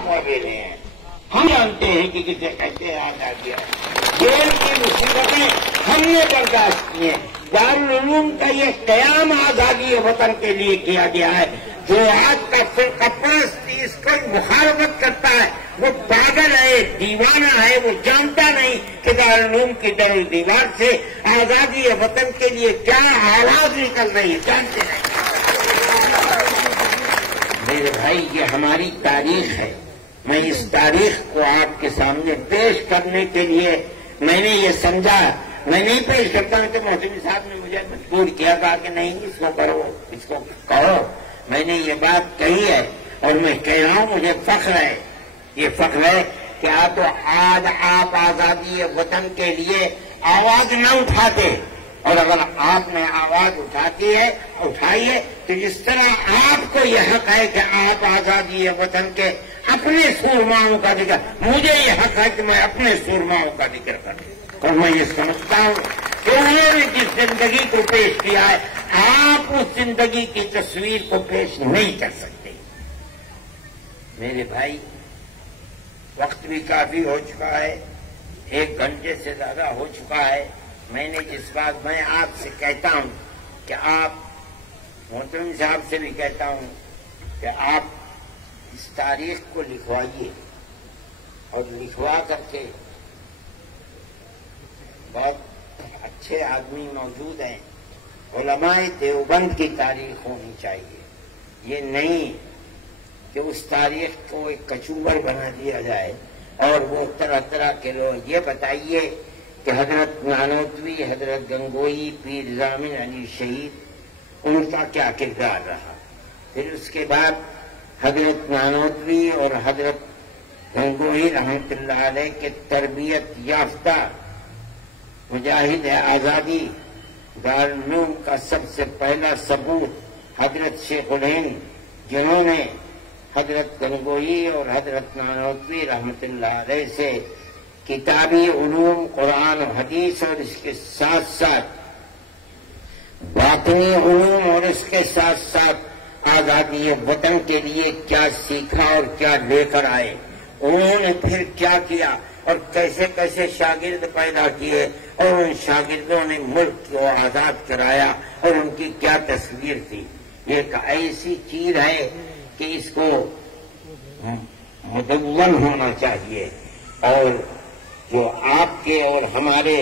آپ اکیلے ہیں. ہم جانتے ہیں کہ کسے کہتے ہیں آزادی. جیل کی مصیبتیں ہم نے برداشت کی ہیں. دارالعلوم کا یہ قیام آزادی وطن کے لیے کیا گیا ہے. جو آج کا فرقہ پرست اس کو مخالفت کرتا ہے وہ پاگل ہے, دیوانہ ہے. وہ جانتا نہیں کہ دارالعلوم کی در و دیوار سے آزادی وطن کے لیے کیا آواز نکل رہی ہے, جانتے نہیں. میرے بھائی یہ ہماری تاریخ ہے. میں اس تاریخ کو آپ کے سامنے پیش کرنے کے لیے میں نے یہ سمجھا. میں نہیں پیش کرتا ہوں تو محسن صاحب نے مجھے مجبور کیا, کہا کہ نہیں اس کو کرو, اس کو کہو. میں نے یہ بات کہی ہے اور میں کہہ رہا ہوں, مجھے فخر ہے. یہ فخر ہے کہ آج آپ آزادی وطن کے لیے آواز نہ اٹھاتے, اور اگر آپ نے آواز اٹھائیے تو جس طرح آپ کو یہ حق ہے کہ آپ آزادی وطن کے اپنے سورماؤں کا ذکر, مجھے یہ حق ہے کہ میں اپنے سورماؤں کا ذکر کروں. اور میں یہ سمجھتا ہوں کہ انہوں نے جس زندگی کو پیش کیا ہے آپ اس زندگی کی تصویر کو پیش نہیں کر سکتے. میرے بھائی وقت بھی کافی ہو چکا ہے, 1 گھنٹے سے زیادہ ہو چکا ہے. میں آپ سے کہتا ہوں کہ آپ محترم صاحب سے بھی کہتا ہوں کہ آپ اس تاریخ کو لکھوائیے, اور لکھوا کر کے بہت اچھے آدمی موجود ہیں. علماء دیوبند کی تاریخ ہونی چاہیے. یہ نہیں کہ اس تاریخ کو ایک کچوبر بنا دیا جائے اور وہ طرح طرح کے لوگ. یہ بتائیے کہ حضرت نانوتوی, حضرت گنگوئی, پیر ضامن علی شہید, ان کا کیا کردار رہا. پھر اس کے بعد حضرت نانوتوی اور حضرت گنگوئی رحمت اللہ علیہ کے تربیت یافتہ مجاہد آزادی. دارالعلوم کا سب سے پہلا ثبوت حضرت شیخ الہند, جنہوں نے حضرت گنگوئی اور حضرت نانوتوی رحمت اللہ علیہ سے کتابی علوم, قرآن و حدیث اور اس کے ساتھ ساتھ باطنی علوم اور اس کے ساتھ ساتھ آزادی وطن کے لیے کیا سیکھا اور کیا لے کر آئے. انہوں نے پھر کیا کیا اور کیسے کیسے شاگرد پیدا کیے, اور ان شاگردوں نے ملک کو آزاد کرایا, اور ان کی کیا تصویر تھی. یہ ایک ایسی چیز ہے کہ اس کو مدون ہونا چاہیے. اور جو آپ کے اور ہمارے